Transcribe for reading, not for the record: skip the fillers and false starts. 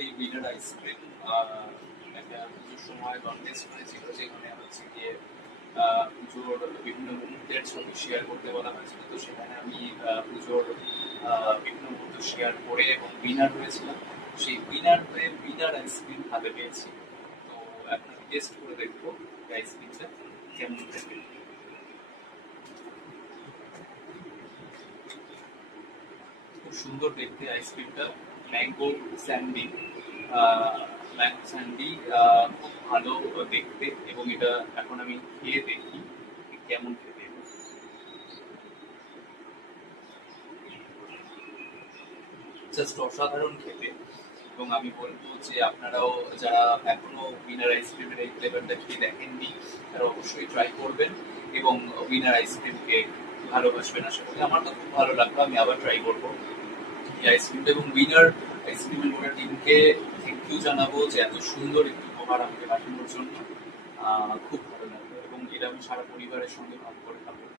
এই winner ice cream একটা পুজোর সময় কন্টেস্ট হয়েছিল, যেখানে হচ্ছে গিয়ে পুজোর বিভিন্ন মুহূর্তের ছবি শেয়ার করতে বলা হয়েছিল। তো সেখানে আমি পুজোর বিভিন্ন মুহূর্ত শেয়ার করে এবং উইনার হয়েছিলাম। সেই উইনার হয়ে উইনার আইসক্রিম হাতে পেয়েছি। তো এখন আমি টেস্ট করে দেখবো এই আইসক্রিমটা কেমন খেতে। খুব সুন্দর দেখতে আইসক্রিমটা, ম্যাঙ্গো স্যান্ডি। ম্যাঙ্গো স্যান্ডি খুব ভালো দেখতে, এবং এটা এখন আমি খেয়ে দেখি কেমন খেতে। জাস্ট অসাধারণ খেতে। এবং আমি বলবো যে আপনারাও যারা এখনো উইনার আইসক্রিমের এই ফ্লেভারটা খেয়ে দেখেননি, তারা অবশ্যই ট্রাই করবেন এবং উইনার আইসক্রিমকে ভালোবাসবেন। আশা করি আমার তো খুব ভালো লাগলো, আমি আবার ট্রাই করবো এই আইসক্রিমটা। এবং উইনার আইসক্রিমের গোটা টিমকে থ্যাংক ইউ জানাবো যে এত সুন্দর একটি উপহার আমাকে পাঠানোর জন্য। খুব ভালো লাগলো, এবং এটা আমি সারা পরিবারের সঙ্গে ভাগ করে খাবো।